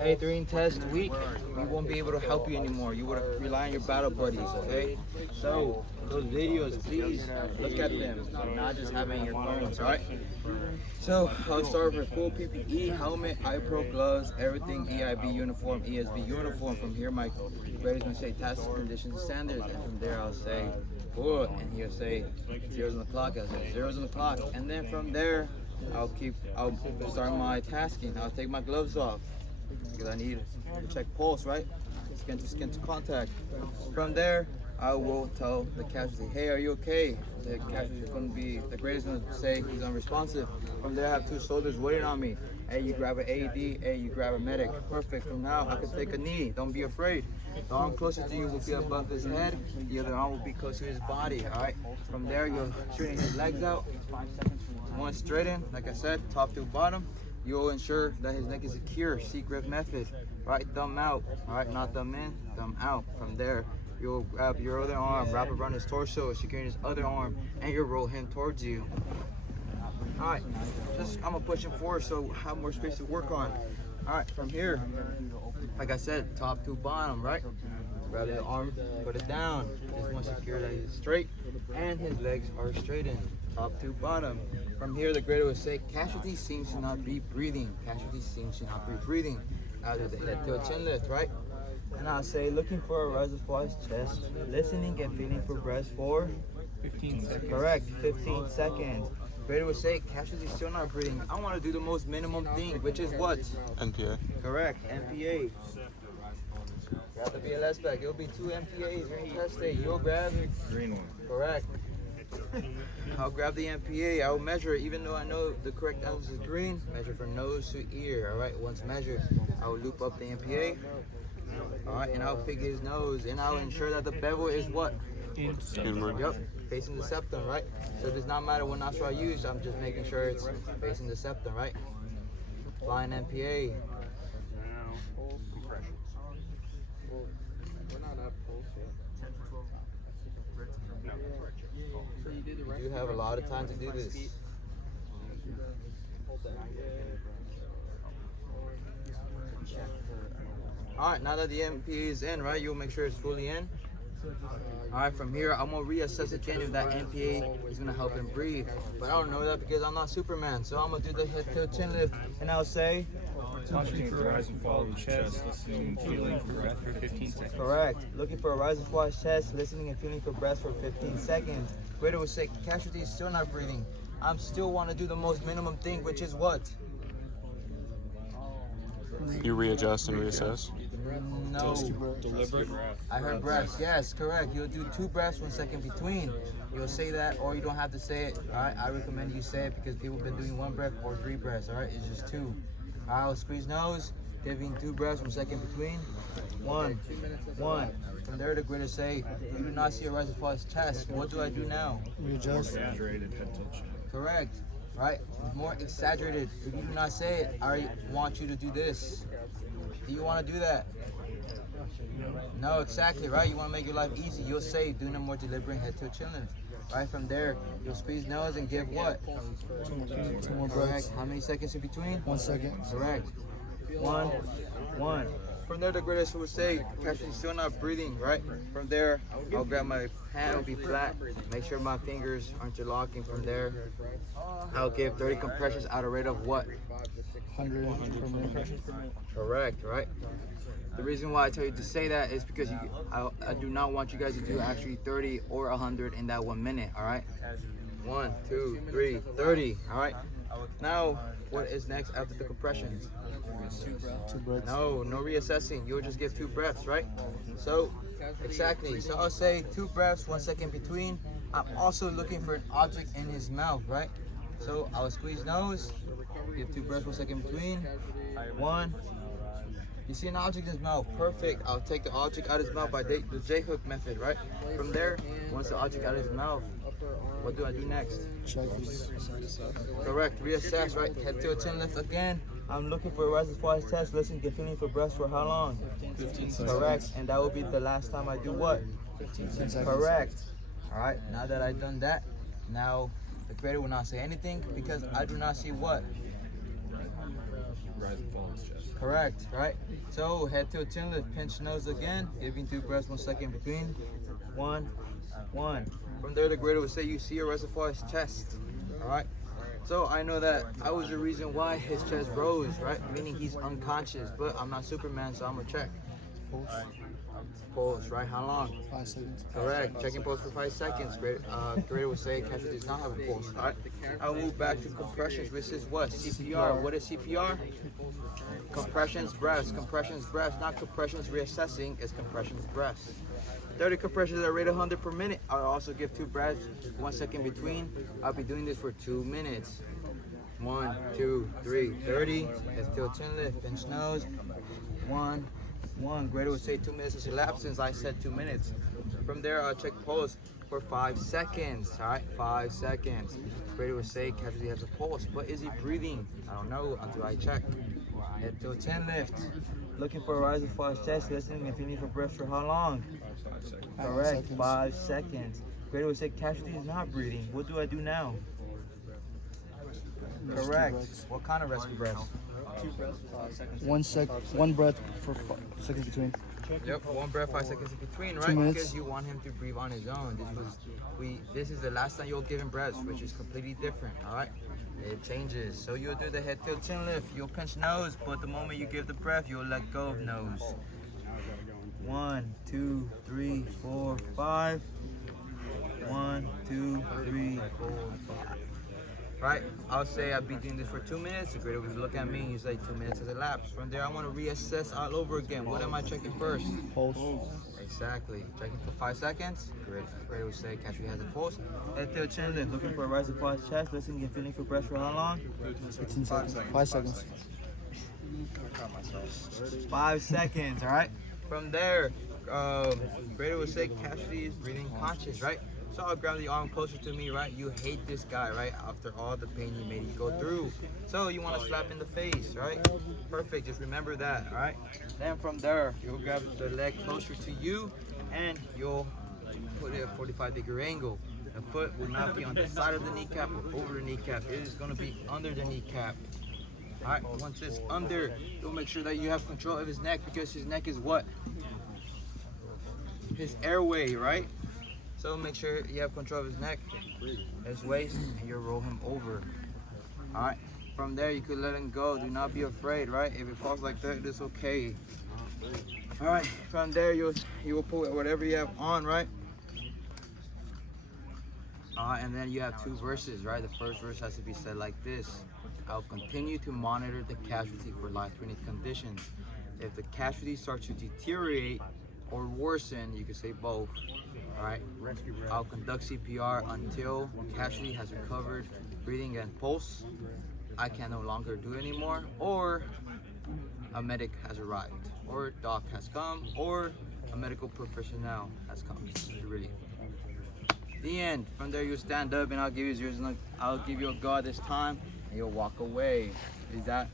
Hey, during test week, we won't be able to help you anymore. You would rely on your battle buddies, okay? So, those videos, please look at them, not just have it in your phones, alright? So, I'll start with full PPE, helmet, eye pro gloves, everything EIB uniform, ESB uniform. From here, my grader's gonna say tasks, conditions, and standards, and from there, I'll say good, and he'll say zeros on the clock, I'll say zeros on the clock, and then from there, I'll start my tasking. I'll take my gloves off because I need to check pulse, right? Skin to contact. From there, I will tell the casualty, hey, are you okay? The casualty is going to be, the grader's going to say he's unresponsive. From there, I have two soldiers waiting on me. Hey, you grab an AED, hey, you grab a medic. Perfect. From now, I can take a knee. Don't be afraid. The arm closer to you will be above his head. The other arm will be close to his body, all right? From there, you'll straighten his legs out. 5 seconds. One straighten, like I said, top to bottom. You'll ensure that his neck is secure, secret method. Right thumb out, all right, not thumb in, thumb out. From there, you'll grab your other arm, wrap around his torso, securing his other arm, and you'll roll him towards you. All right, I'm gonna push him forward so I have more space to work on. All right, from here, like I said, top to bottom, right? Grab the arm, put it down. Just want to secure that he's straight and his legs are straightened, top to bottom. From here, the grader will say, casualty seems to not be breathing. Casualty seems to not be breathing. Now do the head to a chin lift, right? And I'll say, looking for a reservoir's chest, listening and feeling for breath for 15 seconds. Correct, 15 seconds. Grader will say, casualty still not breathing. I want to do the most minimum thing, which is what? NPA. Correct, NPA. Grab the BLS back. It'll be 2 MPAs during test day. You'll grab green one. Correct. I'll grab the MPA. I'll measure it, even though I know the correct answer is green. Measure from nose to ear. All right. Once measured, I'll loop up the MPA. All right, and I'll pick his nose, and I'll ensure that the bevel is what? Inward. Yep, facing the septum, right? So it does not matter what nostril I use. I'm just making sure it's facing the septum, right? Flying MPA. You have a lot of time to do this. All right, now that the MPA is in, right, you'll make sure it's fully in. All right, from here, I'm gonna reassess again if that MPA is gonna help him breathe. But I don't know that because I'm not Superman. So I'm gonna do the head to chin lift, and I'll say, Touching the rise and fall of the chest, listening and feeling for breath for 15 seconds. correct. Looking for a reservoir's chest, listening and feeling for breath for 15 seconds. Grader will say, casualty is still not breathing. I'm still want to do the most minimum thing, which is what? You readjust and reassess. No. Deliberate. I heard breaths. Yes, correct. You'll do 2 breaths, 1 second between. You'll say that, or you don't have to say it. All right, I recommend you say it because people have been doing 1 breath or 3 breaths. All right, it's just 2. I'll squeeze nose, giving 2 breaths, 1 second between. 1. From there, the grader say, you do not see a reservoir's chest. What do I do now? Readjust. Exaggerated head tilt. Correct. Right? More exaggerated. If you do not say it, I want you to do this. Do you want to do that? No, exactly, right? You want to make your life easy. You'll say, do no more deliberate head to chin lift. Right from there, you'll squeeze nose and give what? 2 more Correct. breaths. How many seconds in between? 1 second. Correct. 1. From there, the grader will say, casualty still not breathing, right? From there, I'll grab my hand, will be flat. Make sure my fingers aren't interlocking. From there, I'll give 30 compressions at a rate of what? 100 per minute. Correct, right? The reason why I tell you to say that is because I do not want you guys to do actually 30 or 100 in that 1 minute, all right? 1, 2, 3, 30, all right? Now, what is next after the compressions? 2 breaths. No reassessing. You'll just give 2 breaths, right? So, exactly. So I'll say 2 breaths, 1 second between. I'm also looking for an object in his mouth, right? So I'll squeeze nose, give 2 breaths, 1 second between. 1. You see an object in his mouth, perfect. I'll take the object out of his mouth by the J-hook method, right? From there, once the object out of his mouth, what do I do next? Check his Correct, reassess, right? Head to a chin lift again. I'm looking for a reservoir's chest, listening, get feeling for breath for how long? 15 seconds. Correct, and that will be the last time I do what? 15 seconds. Correct. All right, now that I've done that, now the The creator will not say anything because I do not see what? Rise and fall of his chest. Correct, right? So head to a chin lift, pinch nose again, giving 2 breaths, 1 second between. 1, 1. From there, the creator will say you see a reservoir's chest. All right. So I know that I was the reason why his chest rose, right? Meaning he's unconscious, but I'm not Superman, so I'm gonna check. Pulse, Pulse, right? How long? 5 seconds. Correct. Checking pulse for 5 seconds. Creator will say casualty does not have a pulse. All right. I'll move back to compressions, which is what? CPR. What is CPR? Compressions, breaths. Compressions, breaths. Not compressions reassessing. It's compressions, breaths. 30 compressions at rate 100 per minute. I'll also give 2 breaths, 1 second between. I'll be doing this for 2 minutes. 1, 2, 3, 30. Let's do a chin lift, pinch nose. 1, 1. Greta would say 2 minutes has elapsed since I said 2 minutes. From there, I'll check pulse for 5 seconds. All right, 5 seconds. Greta would say casualty has a pulse, but is he breathing? I don't know until I check. Head to a chin lift. Looking for a rise of false chest, listening and feeling for breath for how long? 5 seconds. Correct, 5 seconds. Greta would say casualty is not breathing. What do I do now? Correct. What kind of rescue breath? 1 breath for 5 seconds between. Yep, 1 breath, 5 seconds in between, 2 right? minutes. Because you want him to breathe on his own. This is the last time you'll give him breaths, which is completely different, all right? It changes. So you'll do the head tilt chin lift. You'll pinch nose, but the moment you give the breath, you'll let go of nose. 1, 2, 3, 4, 5. 1, 2, 3, 4, 5. Right? I'll say I'll be doing this for 2 minutes. The grader will look at me and you say 2 minutes has elapsed. From there, I want to reassess all over again. What am I checking first? Pulse. Exactly. Checking for 5 seconds. Great. Grader will say casualty has a pulse. Head tilt chin lift. Looking for a rise across chest. Listening and feeling for breath for how long? 15 seconds. 5 seconds. 5 seconds, all right? From there, Grader will say casualty is breathing conscious, right? So I'll grab the arm closer to me, right? You hate this guy, right? After all the pain you made him go through. So you want to slap in the face, right? Perfect, just remember that, all right? Then from there, you'll grab the leg closer to you and you'll put it at a 45-degree angle. The foot will not be on the side of the kneecap or over the kneecap. It is going to be under the kneecap. All right, once it's under, you'll make sure that you have control of his neck because his neck is what? His airway, right? So make sure you have control of his neck, his waist, and you'll roll him over. All right, from there you could let him go. Do not be afraid, right? If it falls like that, it's okay. All right, from there you will put whatever you have on, right? And then you have 2 verses, right? The first verse has to be said like this. I'll continue to monitor the casualty for life-threatening conditions. If the casualty starts to deteriorate or worsen, you can say both. All right. I'll conduct CPR until casualty has recovered breathing and pulse. I can no longer do it anymore, or a medic has arrived, or doc has come, or a medical professional has come to relieve. The end. From there, you stand up, and I'll give you yours. I'll give you a guard this time, and you'll walk away. Is that?